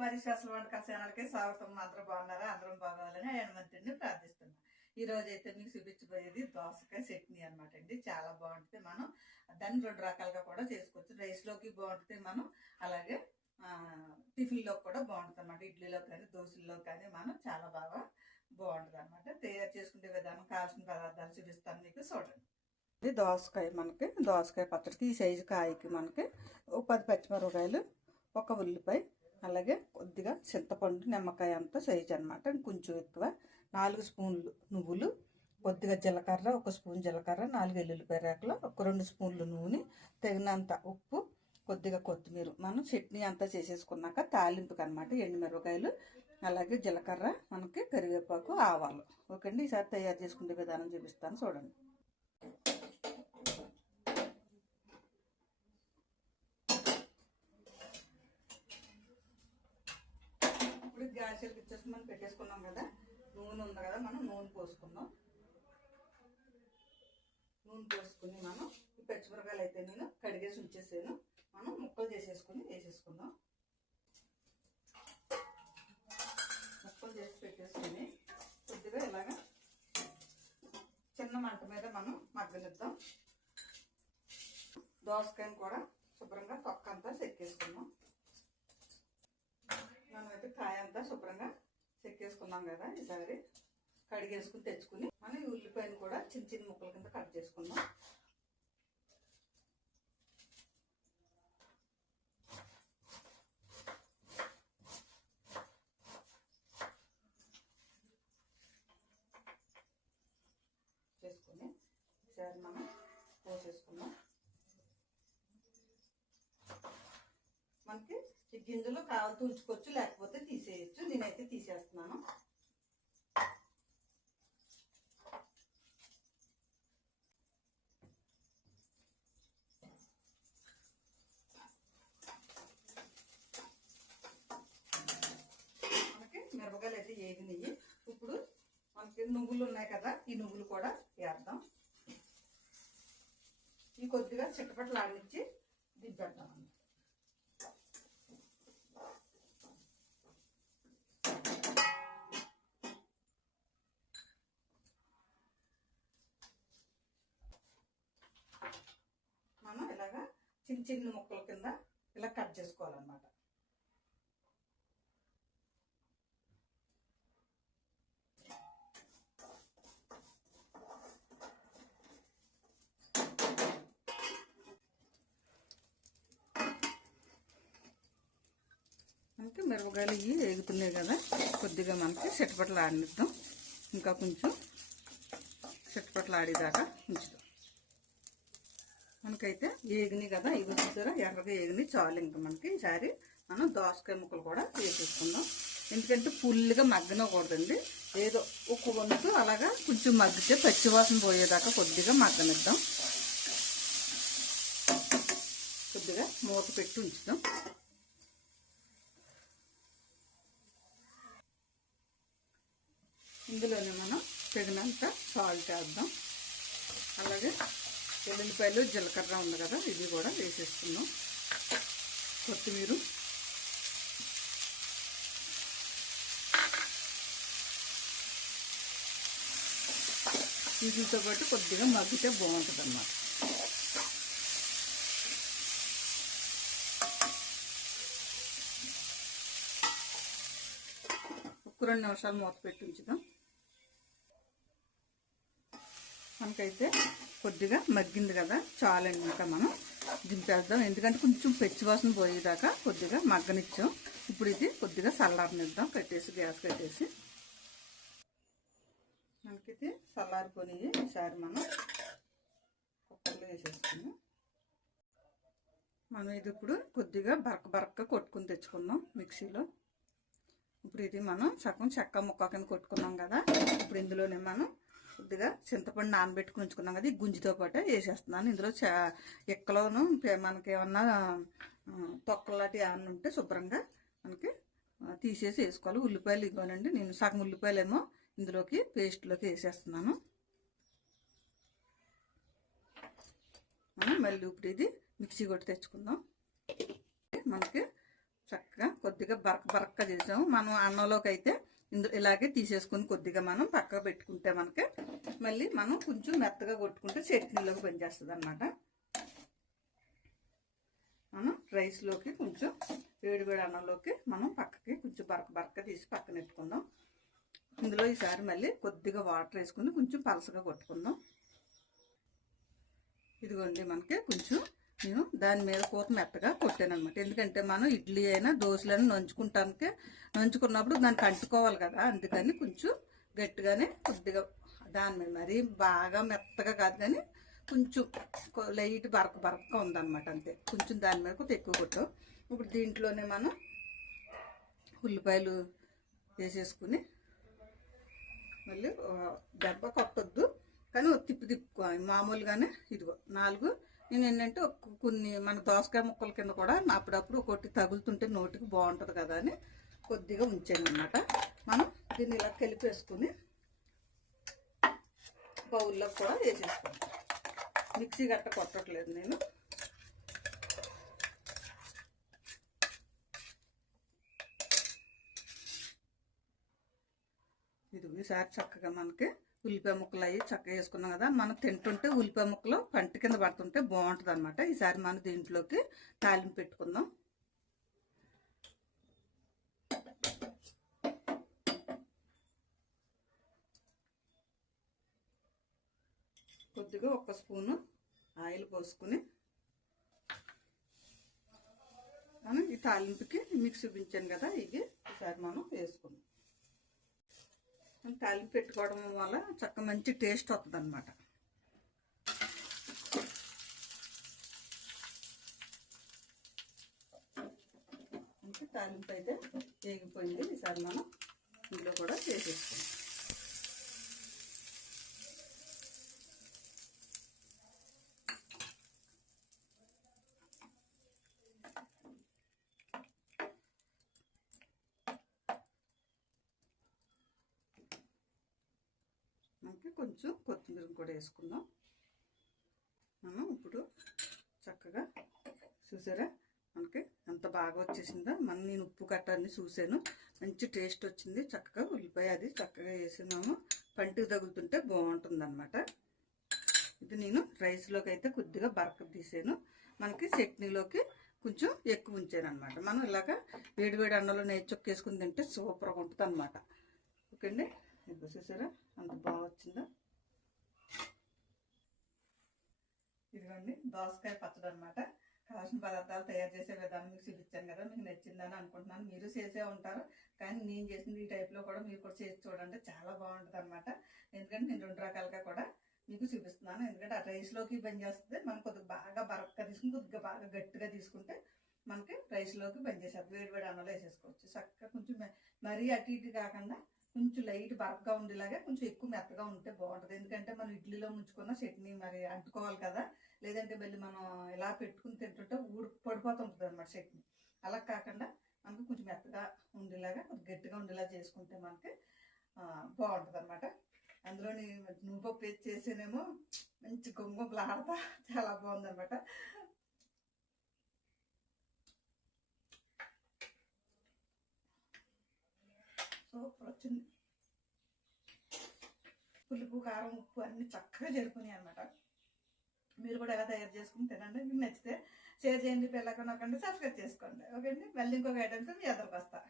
మరి స్పెషల్ వంటకాల ఛానల్కి స్వాగతం. మాత్రం బాగున్నారా? అందరం బాగోవాలని హనుమంతుడిని ప్రార్థిస్తున్నాం. ఈ రోజు అయితే మీకు చూపించబోయేది దోసకాయ చట్నీ అనమాట అండి. చాలా బాగుంటుంది. మనం దాన్ని 2 రకాలుగా కూడా చేసుకోవచ్చు. రైస్లోకి బాగుంటుంది, మనం అలాగే టిఫిన్లో కూడా బాగుంటుంది అనమాట. ఇడ్లీలో కానీ దోశల్లో కానీ మనం చాలా బాగా బాగుంటుంది అనమాట. తయారు చేసుకునే విధానం, కావాల్సిన పదార్థాలు చూపిస్తాను మీకు, చూడండి. ఇది దోసకాయ పచ్చడికి ఈ సైజు కాయకి మనకి 10 పచ్చిమిరపకాయలు, 1 ఉల్లిపాయ, అలాగే కొద్దిగా చింతపండు, నిమ్మకాయ అంత సైజు అనమాట, కొంచెం ఎక్కువ, 4 స్పూన్లు నువ్వులు, కొద్దిగా జీలకర్ర, 1 స్పూన్ జీలకర్ర, 4 వెల్లుల్లిపాయ రేకలు, 2 స్పూన్లు నూనె, తగినంత ఉప్పు, కొద్దిగా కొత్తిమీర. మనం చట్నీ అంతా చేసేసుకున్నాక తాలింపుకి అనమాట ఎండుమిరపకాయలు, అలాగే జీలకర్ర, మనకి కరివేపాకు, ఆవాలు. ఓకే అండి, ఈసారి తయారు చేసుకునే విధానం చూపిస్తాను, చూడండి. ఇప్పుడు గ్యాస్ ఇచ్చేసి మనం పెట్టేసుకున్నాం కదా, నూనె ఉంది కదా, మనం నూనె పోసుకుందాం. నూనె పోసుకుని మనం ఈ పచ్చిమిరపకాయలు అయితే నేను కడిగేసి ఉంచేసాను, మనం ముక్కలు చేసేసుకుని వేసేసుకుందాం. ముక్కలు చేసి పెట్టేసుకుని కొద్దిగా ఇలాగా చిన్న మంట మీద మనం మగ్గనిద్దాం. దోసకాయని కూడా శుభ్రంగా తొక్కంతా చెక్కేసుకుందాం. మనమైతే కాయ అంతా శుభ్రంగా చెక్కేసుకున్నాం కదా, ఈసారి కడిగేసుకుని తెచ్చుకుని మనం ఈ ఉల్లిపాయను కూడా చిన్న చిన్న ముక్కల కింద కట్ చేసుకుందాం. చేసుకుని ఈసారి మనం పోసేసుకుందాం. మనకి ఈ గింజలు కావాలంటే ఉంచుకోవచ్చు, లేకపోతే తీసేయచ్చు. నేనైతే తీసేస్తున్నాను. మనకి మిరపకాయలు అయితే ఏగినాయి. ఇప్పుడు మనకి నువ్వులు ఉన్నాయి కదా, ఈ నువ్వులు కూడా వేద్దాం. ఈ కొద్దిగా చిట్టపట్లు ఆడించి దింపేద్దాం. మనం ఇలాగా చిన్న చిన్న ముక్కల కింద ఇలా కట్ చేసుకోవాలన్నమాట. మనకి మిరపకాయలు ఇవి వేగుతున్నాయి కదా, కొద్దిగా మనకి చిట్టపట్లు ఆడిద్దాం. ఇంకా కొంచెం చిట్టపట్లు ఆడేదాకా ఉంచుదాం. మనకైతే ఏగినాయి కదా, ఇవి చూసారా, ఎర్రగా ఏగినాయి, చాలు. ఇంకా మనకి ఈసారి మనం దోసకాయ ముక్కలు కూడా వేసేసుకుందాం. ఎందుకంటే ఫుల్గా మగ్గనకూడదండి, ఏదో ఒక వంతు అలాగా కొంచెం మగ్గితే పచ్చివాసన పోయేదాకా కొద్దిగా మగ్గనిద్దాం. కొద్దిగా మూత పెట్టి ఉంచుదాం. ఇందులోనే మనం తగినంత సాల్ట్ వేద్దాం. అలాగే వెల్లుల్లిపాయలు, జీలకర్ర ఉంది కదా, ఇది కూడా వేసేసుకుందాం. కొత్తిమీర, వీటితో పాటు కొద్దిగా మగ్గితే బాగుంటుంది అన్నమాట. ఒక 2 నిమిషాలు మూత పెట్టి ఉంచుదాం. మనకైతే కొద్దిగా మగ్గింది కదా, చాలండి. ఇంకా మనం దింపేద్దాం. ఎందుకంటే కొంచెం పచ్చివాసన పోయేదాకా కొద్దిగా మగ్గనిచ్చాం. ఇప్పుడు ఇది కొద్దిగా చల్లారనిద్దాం, గ్యాస్ కట్టేసి. మనకైతే చల్లారిపోయి ఈసారి మనం కుక్కర్లో వేసేసుకున్నాం. మనం ఇది ఇప్పుడు కొద్దిగా బరక కొట్టుకుని తెచ్చుకుందాం మిక్సీలో. ఇప్పుడు ఇది మనం సగం చెక్క ముక్క కింద కొట్టుకున్నాం కదా, ఇప్పుడు ఇందులోనే మనం కొద్దిగా చింతపండు నానబెట్టుకుని ఉంచుకున్నాం కదా, ఈ గుంజితో పాటు వేసేస్తున్నాను. ఇందులో ఎక్కలోను మనకి ఏమన్నా తొక్కలాంటి ఏమన్నా ఉంటే శుభ్రంగా మనకి తీసేసి వేసుకోవాలి. ఉల్లిపాయలు ఇవ్వాలండి, నేను సగం ఉల్లిపాయలేమో ఇందులోకి పేస్ట్లోకి వేసేస్తున్నాను. మళ్ళీ ఇప్పుడు ఇది మిక్సీ కొట్టి తెచ్చుకుందాం. మనకి చక్కగా కొద్దిగా బరక్క చేసాము. మనం అన్నంలోకి అయితే ఇందులో ఇలాగే తీసేసుకుని కొద్దిగా మనం పక్కకు పెట్టుకుంటే మనకి మళ్ళీ మనం కొంచెం మెత్తగా కొట్టుకుంటే చట్నీలోకి పనిచేస్తుంది అనమాట. మనం రైస్లోకి కొంచెం వేడివేడి అన్నంలోకి మనం పక్కకి కొంచెం బరక తీసి పక్కన పెట్టుకుందాం. ఇందులో ఈసారి మళ్ళీ కొద్దిగా వాటర్ వేసుకుని కొంచెం పలసగా కొట్టుకుందాం. ఇదిగోండి మనకి కొంచెం నేను దాని మీద కూత మెత్తగా కొట్టాను అనమాట. ఎందుకంటే మనం ఇడ్లీ అయినా దోశలైనా నంచుకున్నప్పుడు దానికి అంటుకోవాలి కదా, అందుకని కొంచెం గట్టిగానే కొద్దిగా దాని మీద మరీ బాగా మెత్తగా కాదు కానీ కొంచెం లైట్ బరక ఉందన్నమాట. అంతే, కొంచెం దాని మీద కొద్దిగా ఎక్కువ కొట్టాం. ఇప్పుడు దీంట్లోనే మనం ఉల్లిపాయలు వేసేసుకుని మళ్ళీ దెబ్బ కొట్టొద్దు కానీ తిప్పుకో మామూలుగానే. ఇదిగో 4 నేను ఏంటంటే కొన్ని మన దోసకాయ ముక్కల కింద కూడా అప్పుడప్పుడు ఒకటి తగులుతుంటే నోటికి బాగుంటుంది కదా అని కొద్దిగా ఉంచాను అన్నమాట. మనం దీన్ని ఇలా కలిపేసుకుని బౌల్లో కూడా వేసేసుకోండి. మిక్సీ గట్ట కొట్టట్లేదు నేను. ఇది ఈసారి చక్కగా మనకి ఉల్లిపాయ ముక్కలు అవి చక్కగా వేసుకున్నాం కదా, మనం తింటుంటే ఉల్లిపాయ ముక్కలు పంట కింద పడుతుంటే బాగుంటుంది అనమాట. ఈసారి మనం దీంట్లోకి తాలింపు పెట్టుకుందాం. కొద్దిగా 1 స్పూను ఆయిల్ పోసుకుని మనం ఈ తాలింపుకి మీకు చూపించాను కదా, ఇది ఈసారి మనం వేసుకుందాం. తాలింపు పెట్టుకోవడం వల్ల చక్కగా మంచి టేస్ట్ వస్తుంది అనమాట. తాలింపు అయితే వేగిపోయింది. ఈసారి మనం ఇందులో కూడా వేసేసుకుందాం. మనకి కొంచెం కొత్తిమీర కూడా వేసుకుందాం. మనం ఇప్పుడు చక్కగా చూసారా మనకి ఎంత బాగా వచ్చేసిందో. నేను ఉప్పు గట్ట అన్ని చూసాను, మంచి టేస్ట్ వచ్చింది. చక్కగా ఉల్లిపాయ అది చక్కగా వేసినాము, పంటికి తగులుతుంటే బాగుంటుంది అనమాట. ఇది నేను రైస్లోకి అయితే కొద్దిగా బరక తీసాను, మనకి చట్నీలోకి కొంచెం ఎక్కువ ఉంచాను అనమాట. మనం ఇలాగా వేడివేడి అన్నంలో నెయ్యి చొక్కేసుకుని తింటే సూపర్గా ఉంటుంది అనమాట. ఓకే అండి, ఇప్పుడు చూసారా అంత బాగా వచ్చిందో. ఇదిగోండి దోసకాయ పచ్చడి అనమాట. కావాల్సిన పదార్థాలు తయారు చేసే విధానం మీకు చూపించాను కదా, మీకు నచ్చిందని అనుకుంటున్నాను. మీరు చేసే ఉంటారు కానీ నేను చేసింది ఈ టైప్లో కూడా మీరు కూడా చేసి చూడండి, చాలా బాగుంటుంది అనమాట. ఎందుకంటే నేను 2 రకాలుగా కూడా మీకు చూపిస్తున్నాను. ఎందుకంటే ఆ రైస్లోకి పని చేస్తుంది. మనం కొద్దిగా బాగా బరకగా తీసుకుని కొద్దిగా బాగా గట్టిగా తీసుకుంటే మనకి రైస్లోకి పని చేసేది. వేడివేడి అన్నంలో వేసేసుకోవచ్చు. చక్కగా కొంచెం మరీ అటు ఇటు కాకుండా కొంచెం లైట్ బరకగా ఉండేలాగా కొంచెం ఎక్కువ మెత్తగా ఉంటే బాగుంటుంది. ఎందుకంటే మనం ఇడ్లీలో ముంచుకున్న చట్నీ మరి అంటుకోవాలి కదా, లేదంటే మళ్ళీ మనం ఇలా పెట్టుకుని తింటుంటే పడిపోతుంటుంది అనమాట చట్నీ. అలా కాకుండా మనకు కొంచెం మెత్తగా ఉండేలాగా గట్టిగా ఉండేలా చేసుకుంటే మనకి బాగుంటుంది అనమాట. అందులోని నువ్వుపప్పు వేసి చేసేనేమో మంచి గుమ్మగుమ్మలాడతా చాలా బాగుందనమాట. సూపర్ వచ్చింది. పులుపు కారం ఉప్పు అన్ని చక్కగా జరుపుకున్నాయి అనమాట. మీరు కూడా ఎలా తయారు చేసుకుని తినండి. మీకు నచ్చితే షేర్ చేయండి, పిల్లకుండా సబ్స్క్రైబ్ చేసుకోండి. ఓకే అండి, మళ్ళీ ఇంకొక ఐటమ్స్ మీ ఎదురుకు వస్తా.